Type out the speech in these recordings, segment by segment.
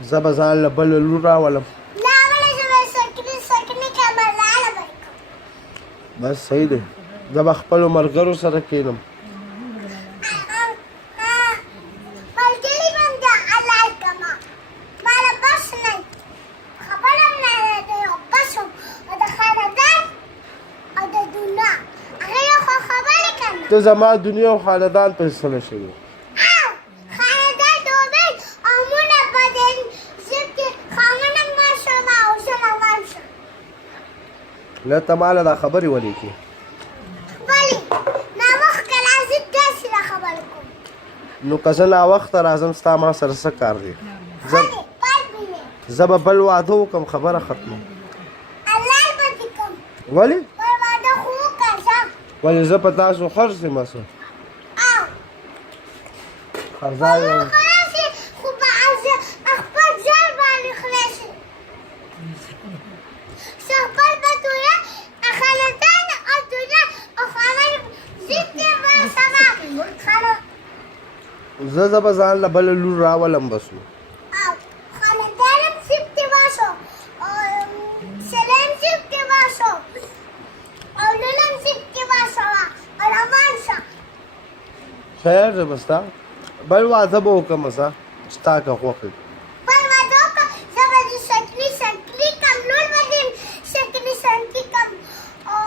زه به ځان له بله لور راولم. لا ولې زه به سکني کوم لاله به یې کوم. بس صحیح دی. زه به خپلو ملګرو سره کښېنم. ملګري به مې د حلال کړمه. ما له بس نه خبره مې نه دی او بس او د خاندان او د دنیا هغې یو خو خبرې کوم. ته زما دنیا او خاندان فیصله شوې. خاندان د امید او مونه به د ضد خامنه مړ شم او زه به مړ شم. نه ته ماله دا خبرې ولې کې؟ ولې ناوخته راځي داسې را خبرې کوم. نو که زه ناوخته راځم ستا ما سره څه کار دی؟ زه به بل واده وکړم خبره ختمه. الله به دې کوم. ولې؟ بل واده خو وکړه ځه. ولې زه په تاسو خرڅ یم څه؟ خرڅه یم. خلاصې خو په خپل ځای باندې خلاصې. خپل به دنیا خاندان او دنیا او خاندان ضد به سما زه به ځان له بله لور راولم بس نو. خاندانم ضد واشو سلام ضد واشو او لولم ضد واشو او روان شه. خیر زه به ستا بل واده به وکړم څه ستا که خوښ وي. بل واده وکړه زه به دې شکلي کړم لور به دې شکلي کړم او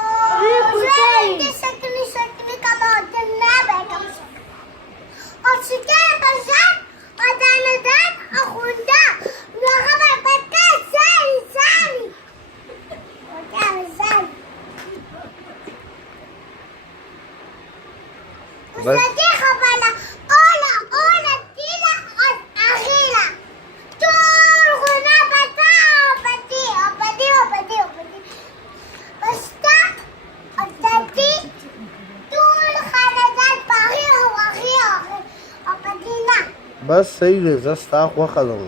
زه به دې شکلي کړم او دنیا به یې کړم او شکر به ځان او دانهدان او خونده نو هغه به په تا ځاني اوس د دې خبره اوله تیله او اخیره ټول غونه به تا او په دې او په دې او په دې او په دې په ستا او د دې ټول خاندان په هغې او هغې او په دې نه. بس صحیح دی زه ستا خوښه یم.